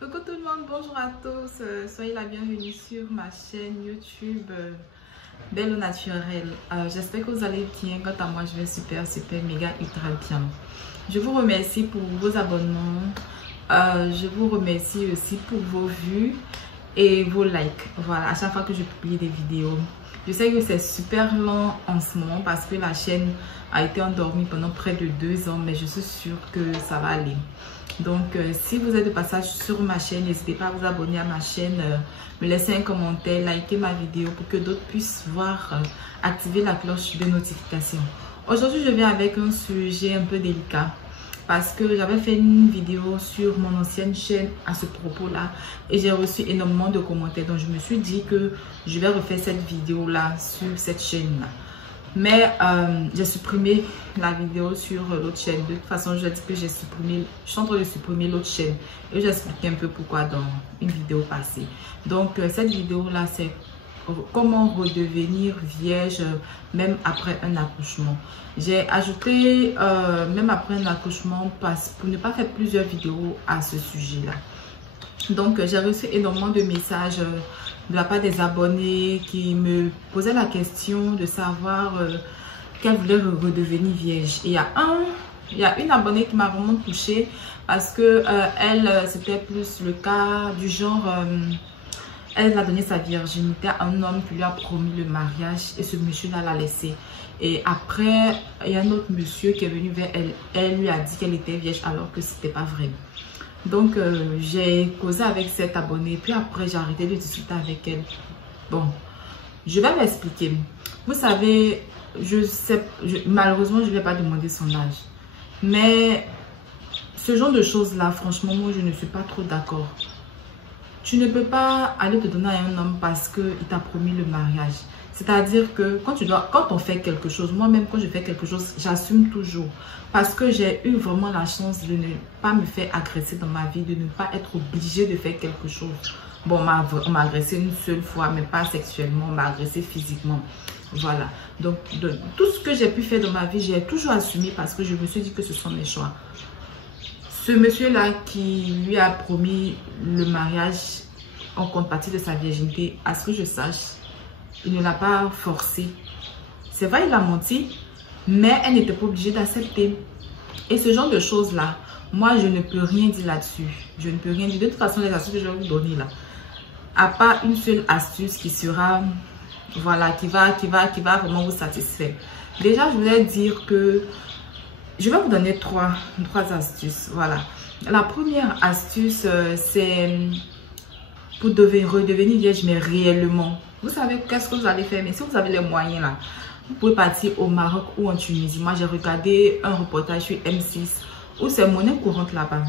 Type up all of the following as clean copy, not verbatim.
Coucou tout le monde, bonjour à tous, soyez la bienvenue sur ma chaîne YouTube Belle au Naturel. J'espère que vous allez bien. Quant à moi, je vais super méga ultra bien. Je vous remercie pour vos abonnements, je vous remercie aussi pour vos vues et vos likes. Voilà, à chaque fois que je publie des vidéos. Je sais que c'est super long en ce moment parce que la chaîne a été endormie pendant près de 2 ans, mais je suis sûre que ça va aller. Donc, si vous êtes de passage sur ma chaîne, n'hésitez pas à vous abonner à ma chaîne, me laisser un commentaire, liker ma vidéo pour que d'autres puissent voir, activer la cloche de notification. Aujourd'hui, je viens avec un sujet un peu délicat parce que j'avais fait une vidéo sur mon ancienne chaîne à ce propos-là et j'ai reçu énormément de commentaires. Donc, je me suis dit que je vais refaire cette vidéo-là sur cette chaîne-là. Mais j'ai supprimé la vidéo sur l'autre chaîne. De toute façon, je dis que j'ai supprimé, je suis en train de supprimer l'autre chaîne. Et j'ai expliqué un peu pourquoi dans une vidéo passée. Donc, cette vidéo-là, c'est comment redevenir vierge même après un accouchement. J'ai ajouté même après un accouchement pour ne pas faire plusieurs vidéos à ce sujet-là. Donc, j'ai reçu énormément de messages de la part des abonnés qui me posaient la question de savoir qu'elle voulait redevenir vierge. Et il y a une abonnée qui m'a vraiment touchée parce que c'était plus le cas du genre, elle a donné sa virginité à un homme qui lui a promis le mariage et ce monsieur-là l'a laissé. Et après, il y a un autre monsieur qui est venu vers elle. Elle lui a dit qu'elle était vierge alors que c'était pas vrai. Donc, j'ai causé avec cette abonnée. Puis après, j'ai arrêté de discuter avec elle. Bon, je vais m'expliquer. Vous savez, malheureusement, je ne vais pas demander son âge. Mais ce genre de choses-là, franchement, moi, je ne suis pas trop d'accord. Tu ne peux pas aller te donner à un homme parce qu'il t'a promis le mariage. C'est-à-dire que quand on fait quelque chose, moi-même quand je fais quelque chose, j'assume toujours. Parce que j'ai eu vraiment la chance de ne pas me faire agresser dans ma vie, de ne pas être obligée de faire quelque chose. Bon, on m'a agressé une seule fois, mais pas sexuellement, on m'a agressé physiquement. Voilà. Donc, tout ce que j'ai pu faire dans ma vie, j'ai toujours assumé parce que je me suis dit que ce sont mes choix. Ce monsieur-là qui lui a promis le mariage en contrepartie de sa virginité, à ce que je sache, il ne l'a pas forcé. C'est vrai, il a menti, mais elle n'était pas obligée d'accepter. Et ce genre de choses-là, moi, je ne peux rien dire là-dessus. Je ne peux rien dire. De toute façon, les astuces que je vais vous donner là, à part une seule astuce qui sera, voilà, qui va vraiment vous satisfaire. Déjà, je voulais dire que je vais vous donner trois astuces. Voilà. La première astuce, c'est pour redevenir vierge, mais réellement. Vous savez qu'est-ce que vous allez faire, mais si vous avez les moyens là, vous pouvez partir au Maroc ou en Tunisie. Moi, j'ai regardé un reportage sur M6 où c'est monnaie courante là-bas.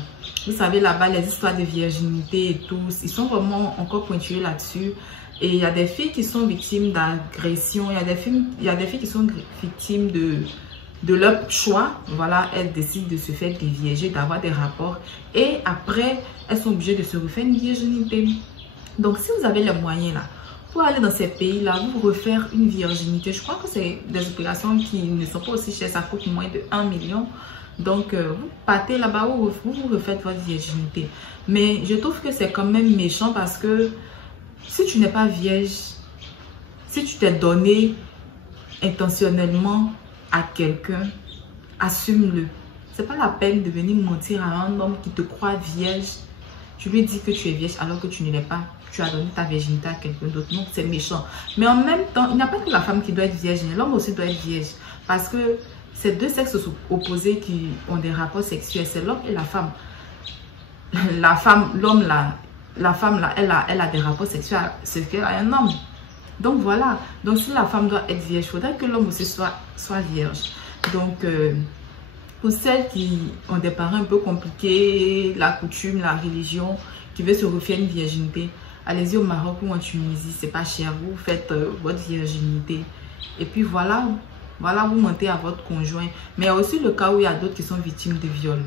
Vous savez, là-bas, les histoires de virginité et tout, ils sont vraiment encore pointueux là-dessus. Et il y a des filles qui sont victimes d'agressions, il y a des filles qui sont victimes de leur choix. Voilà, elles décident de se faire dévierger, d'avoir des rapports. Et après, elles sont obligées de se refaire une virginité. Donc, si vous avez les moyens là, pour aller dans ces pays-là, vous refaire une virginité, je crois que c'est des opérations qui ne sont pas aussi chères, ça coûte moins de 1 million. Donc, vous partez là-bas où vous refaites votre virginité. Mais je trouve que c'est quand même méchant parce que si tu n'es pas vierge, si tu t'es donné intentionnellement à quelqu'un, assume-le. C'est pas la peine de venir mentir à un homme qui te croit vierge. Tu lui dis que tu es vierge alors que tu ne l'es pas. Tu as donné ta virginité à quelqu'un d'autre. Donc, c'est méchant. Mais en même temps, il n'y a pas que la femme qui doit être vierge. L'homme aussi doit être vierge. Parce que c'est deux sexes opposés qui ont des rapports sexuels. C'est l'homme et la femme. La femme là, elle a des rapports sexuels avec un homme. Donc, voilà. Donc, si la femme doit être vierge, il faudrait que l'homme aussi soit vierge. Donc, pour celles qui ont des parents un peu compliqués, la coutume, la religion, qui veulent se refaire une virginité, allez-y au Maroc ou en Tunisie, c'est pas cher, vous faites votre virginité. Et puis voilà, vous mentez à votre conjoint. Mais il y a aussi le cas où il y a d'autres qui sont victimes de viol.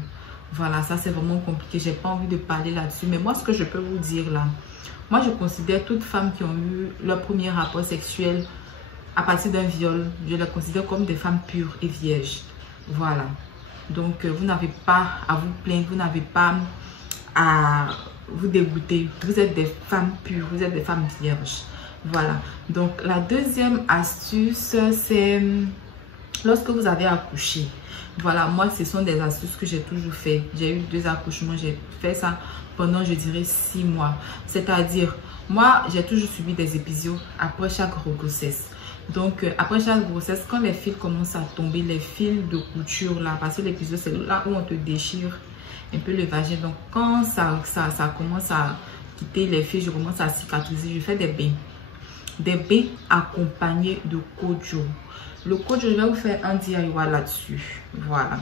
Voilà, ça c'est vraiment compliqué, j'ai pas envie de parler là-dessus. Mais moi, ce que je peux vous dire là, moi je considère toutes femmes qui ont eu leur premier rapport sexuel à partir d'un viol, je les considère comme des femmes pures et vierges. Voilà. Donc, vous n'avez pas à vous plaindre, vous n'avez pas à vous dégoûter. Vous êtes des femmes pures, vous êtes des femmes vierges. Voilà. Donc, la deuxième astuce, c'est lorsque vous avez accouché. Voilà, moi, ce sont des astuces que j'ai toujours fait. J'ai eu 2 accouchements, j'ai fait ça pendant, je dirais, 6 mois. C'est-à-dire, moi, j'ai toujours subi des épisodes après chaque grossesse. Donc, après chaque grossesse, quand les fils commencent à tomber, les fils de couture là, parce que l'épisode, c'est là où on te déchire un peu le vagin. Donc, quand ça commence à quitter les fils, je commence à cicatriser, je fais des bains. Des bains accompagnés de kojo. Le kojo, je vais vous faire un DIY là-dessus. Voilà.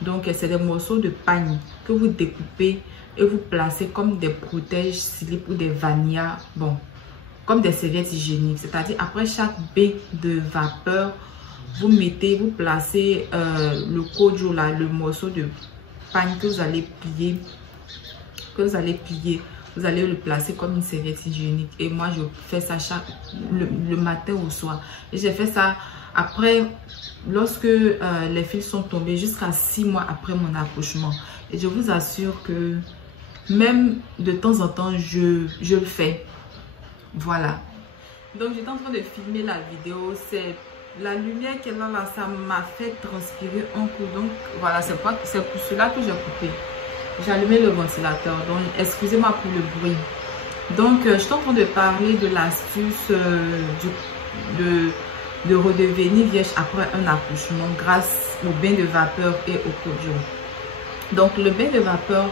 Donc, c'est des morceaux de pagne que vous découpez et vous placez comme des protèges slip ou des vanillas. Bon, comme des serviettes hygiéniques. C'est-à-dire, après chaque bain de vapeur, vous mettez, vous placez le kojo là, le morceau de pagne que vous allez plier. Vous allez le placer comme une serviette hygiénique. Et moi, je fais ça le matin au soir. Et j'ai fait ça après, lorsque les fils sont tombés, jusqu'à 6 mois après mon accouchement. Et je vous assure que même de temps en temps, je le fais. Voilà. Donc, j'étais en train de filmer la vidéo. C'est la lumière qu'elle a là, ça m'a fait transpirer un coup. Donc, voilà, c'est pour cela que j'ai coupé. J'ai allumé le ventilateur, donc excusez-moi pour le bruit. Donc, je suis en train de parler de l'astuce de redevenir vierge après un accouchement grâce au bain de vapeur et au kojo. Donc, le bain de vapeur,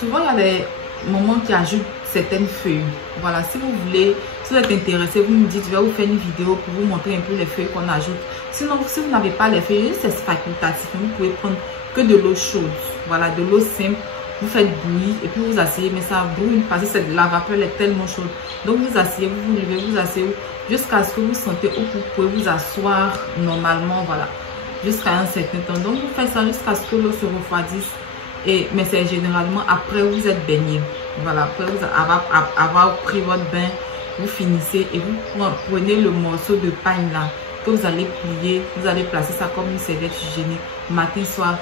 souvent il y a des moments qui ajoutent certaines feuilles. Voilà, si vous voulez, si vous êtes intéressé, vous me dites, je vais vous faire une vidéo pour vous montrer un peu les feuilles qu'on ajoute. Sinon, si vous n'avez pas les feuilles, c'est facultatif, vous pouvez prendre que de l'eau chaude. Voilà, de l'eau simple. Vous faites bouillir et puis vous asseyez, mais ça brûle parce que la vapeur est tellement chaude. Donc vous asseyez, vous vous levez, vous asseyez jusqu'à ce que vous sentez où vous pouvez vous asseoir normalement, voilà, jusqu'à un certain temps. Donc vous faites ça jusqu'à ce que l'eau se refroidisse. Mais c'est généralement après vous êtes baigné. Voilà, après vous avoir pris votre bain, vous finissez et vous prenez le morceau de pagne là que vous allez plier, vous allez placer ça comme une serviette hygiénique matin, soir,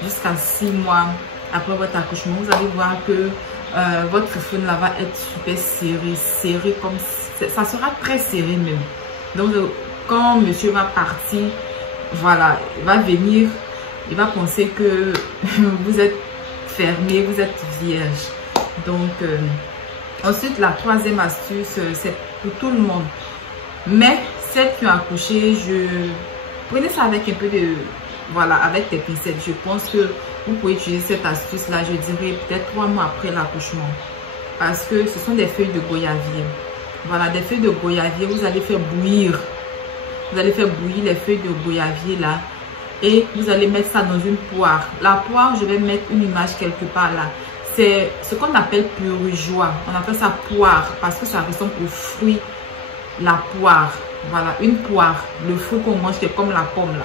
jusqu'à 6 mois. Après votre accouchement, vous allez voir que votre foufoune là va être super serré comme ça sera très serré même. Donc quand monsieur va partir, voilà, il va venir, il va penser que vous êtes fermé, vous êtes vierge. Donc ensuite la troisième astuce, c'est pour tout le monde. Mais celles qui ont accouché, prenez ça avec un peu de, voilà, avec des pincettes. Je pense que vous pouvez utiliser cette astuce là, je dirais peut-être 3 mois après l'accouchement, parce que ce sont des feuilles de goyavier. Voilà, des feuilles de goyavier, vous allez faire bouillir les feuilles de goyavier là et vous allez mettre ça dans une poire. La poire, je vais mettre une image quelque part là, c'est ce qu'on appelle purujoie. On appelle ça poire parce que ça ressemble au fruit, la poire. Voilà, une poire, le fruit qu'on mange qui est comme la pomme là.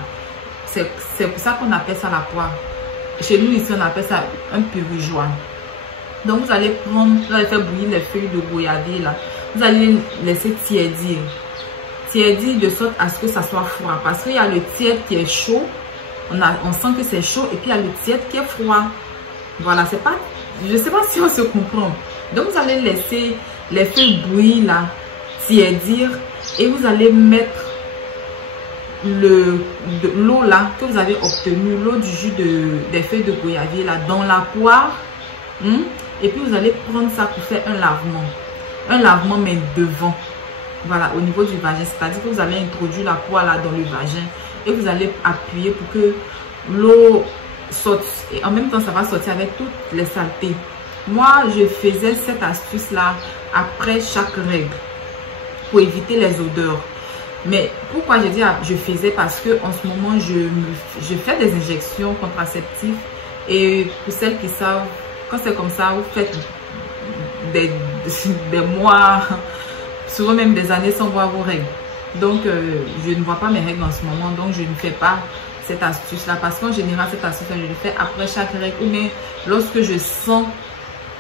C'est pour ça qu'on appelle ça la poire. Chez nous ici, on appelle ça un purujoie. Donc, vous allez faire bouillir les feuilles de goyavier là. Vous allez laisser tiédir. Tiédir de sorte à ce que ça soit froid. Parce qu'il y a le tiède qui est chaud. On sent que c'est chaud. Et puis, il y a le tiède qui est froid. Voilà, c'est pas... Je ne sais pas si on se comprend. Donc, vous allez laisser les feuilles bouillir là, tiédir. Et vous allez mettre l'eau là que vous avez obtenu, l'eau du jus des feuilles de goyavier là dans la poire, et puis vous allez prendre ça pour faire un lavement mais devant, voilà, au niveau du vagin. C'est-à-dire que vous allez introduire la poire là dans le vagin et vous allez appuyer pour que l'eau sorte et en même temps ça va sortir avec toutes les saletés. Moi je faisais cette astuce là après chaque règle pour éviter les odeurs. Mais pourquoi je dis je faisais, parce que en ce moment je fais des injections contraceptives et pour celles qui savent, quand c'est comme ça, vous faites des mois, souvent même des années sans voir vos règles. Donc je ne vois pas mes règles en ce moment, donc je ne fais pas cette astuce là, parce qu'en général cette astuce là je le fais après chaque règle, mais lorsque je sens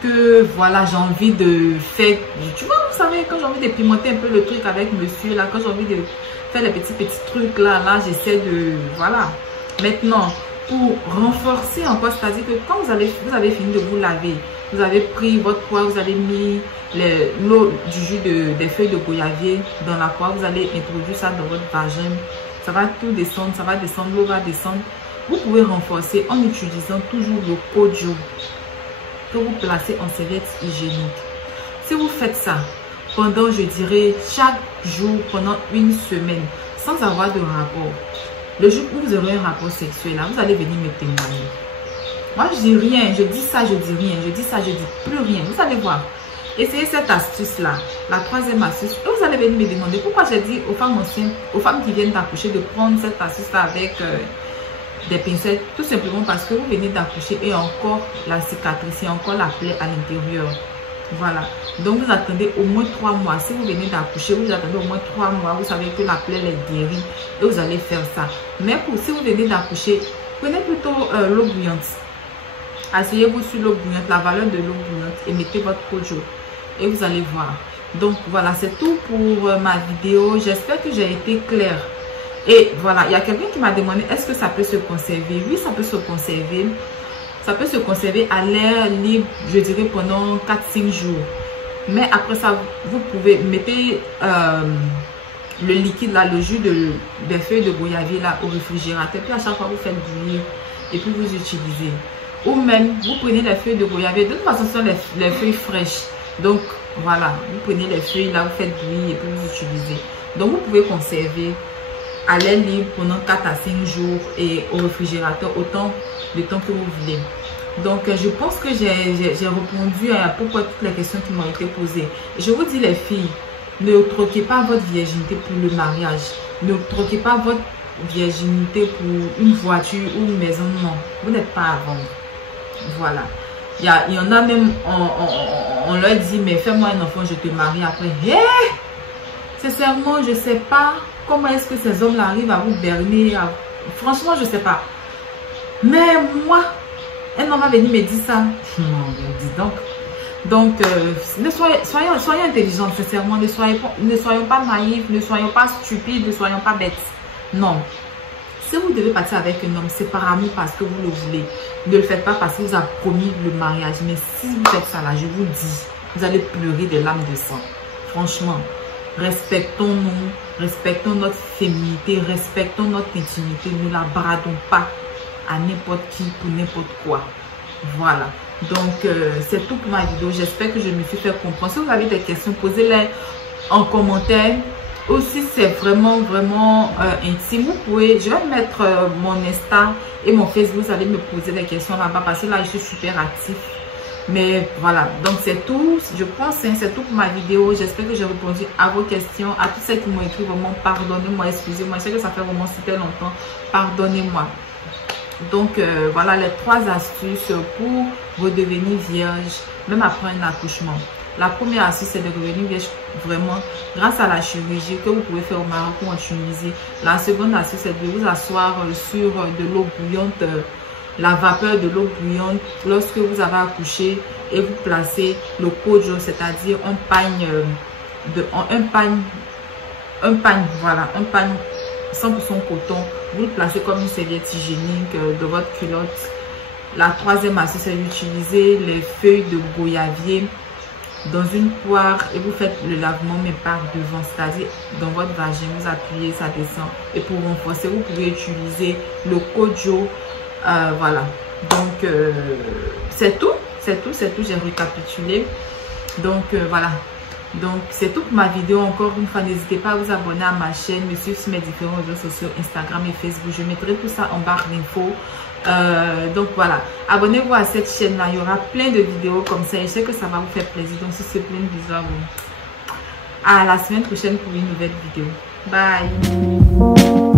que voilà, j'ai envie de faire, tu vois, vous savez, quand j'ai envie de pimenter un peu le truc avec monsieur là, quand j'ai envie de faire les petits trucs là j'essaie de, voilà. Maintenant, pour renforcer encore, c'est-à-dire que quand vous avez fini de vous laver, Vous avez pris votre poire, vous avez mis l'eau du jus des feuilles de goyavier dans la poire. Vous allez introduire ça dans votre vagin. Ça va tout descendre, ça va descendre, l'eau va descendre. Vous pouvez renforcer en utilisant toujours le Kojo que vous placez en serviette hygiénique. Si vous faites ça pendant, je dirais, chaque jour, pendant une semaine, sans avoir de rapport, le jour où vous aurez un rapport sexuel, là, vous allez venir me témoigner. Moi, je dis rien, je dis ça, je dis rien, je dis ça, je dis plus rien. Vous allez voir. Essayez cette astuce-là, la troisième astuce. Et vous allez venir me demander pourquoi j'ai dit aux femmes enceintes, aux femmes qui viennent d'accoucher, de prendre cette astuce-là avec des pincettes. Tout simplement parce que vous venez d'accoucher et encore la cicatrice, et encore la plaie à l'intérieur. Voilà. Donc, vous attendez au moins 3 mois. Si vous venez d'accoucher, vous attendez au moins 3 mois. Vous savez que la plaie est guérie et vous allez faire ça. Mais si vous venez d'accoucher, prenez plutôt l'eau bouillante. Asseyez-vous sur l'eau bouillante, la valeur de l'eau bouillante et mettez votre Kojo. Et vous allez voir. Donc, voilà, c'est tout pour ma vidéo. J'espère que j'ai été claire. Et voilà, il y a quelqu'un qui m'a demandé, est-ce que ça peut se conserver? Oui, ça peut se conserver. Ça peut se conserver à l'air libre, je dirais, pendant 4-5 jours. Mais après ça, vous pouvez mettre le liquide, là, le jus des feuilles de goyavier là, au réfrigérateur. Puis à chaque fois, vous faites bouillir et puis vous utilisez. Ou même, vous prenez les feuilles de goyavier. De toute façon, ce sont les feuilles fraîches. Donc, voilà, vous prenez les feuilles là, vous faites bouillir et puis vous utilisez. Donc, vous pouvez conserver à l'air libre pendant 4 à 5 jours et au réfrigérateur autant de temps que vous voulez. Donc, je pense que j'ai répondu à peu près toutes les questions qui m'ont été posées. Je vous dis, les filles, ne troquez pas votre virginité pour le mariage. Ne troquez pas votre virginité pour une voiture ou une maison. Non, vous n'êtes pas à vendre. Voilà. Il y en a même, on leur dit, mais fais-moi un enfant, je te marie après. Hey! Sincèrement, je ne sais pas comment est-ce que ces hommes-là arrivent à vous berner. Franchement, je ne sais pas. Mais moi, un homme va venir me dire ça. Non, dis donc. Donc, soyons intelligents, sincèrement. Ne soyons pas naïfs, ne soyons pas stupides, ne soyons pas bêtes. Non. Si vous devez partir avec un homme, c'est par amour parce que vous le voulez. Ne le faites pas parce que vous avez promis le mariage. Mais si vous faites ça là, je vous dis, vous allez pleurer des larmes de sang. Franchement, respectons-nous, respectons notre féminité, respectons notre intimité. Ne la bradons pas à n'importe qui pour n'importe quoi. Voilà. Donc, c'est tout pour ma vidéo. J'espère que je me suis fait comprendre. Si vous avez des questions, posez-les en commentaire. Aussi, c'est vraiment intime. Vous pouvez, je vais mettre mon Insta et mon Facebook. Vous allez me poser des questions là-bas parce que là, je suis super actif. Mais voilà, donc c'est tout. Je pense que c'est tout pour ma vidéo. J'espère que j'ai répondu à vos questions. À tous ceux qui m'ont écrit, vraiment, pardonnez-moi, excusez-moi. Je sais que ça fait vraiment super longtemps. Pardonnez-moi. Donc, voilà les 3 astuces pour redevenir vierge, même après un accouchement. La première astuce, c'est de redevenir vierge vraiment grâce à la chirurgie que vous pouvez faire au Maroc ou en Tunisie. La seconde astuce, c'est de vous asseoir sur de l'eau bouillante, la vapeur de l'eau bouillante lorsque vous avez accouché et vous placez le Kojo, c'est-à-dire un pagne, voilà, un pagne 100% coton. Vous le placez comme une serviette hygiénique de votre culotte. La troisième astuce, c'est d'utiliser les feuilles de goyavier dans une poire et vous faites le lavement mais par devant, c'est-à-dire dans votre vagin, vous appuyez, ça descend. Et pour renforcer, vous pouvez utiliser le Kojo. Voilà. Donc, c'est tout. J'ai récapitulé. Donc, voilà. Donc, c'est tout pour ma vidéo. Encore une fois, n'hésitez pas à vous abonner à ma chaîne, me suivre sur mes différents réseaux sociaux, Instagram et Facebook. Je mettrai tout ça en barre d'infos. Donc, voilà. Abonnez-vous à cette chaîne-là. Il y aura plein de vidéos comme ça. Et je sais que ça va vous faire plaisir. Donc, sur ce, plein de bisous à vous. À la semaine prochaine pour une nouvelle vidéo. Bye.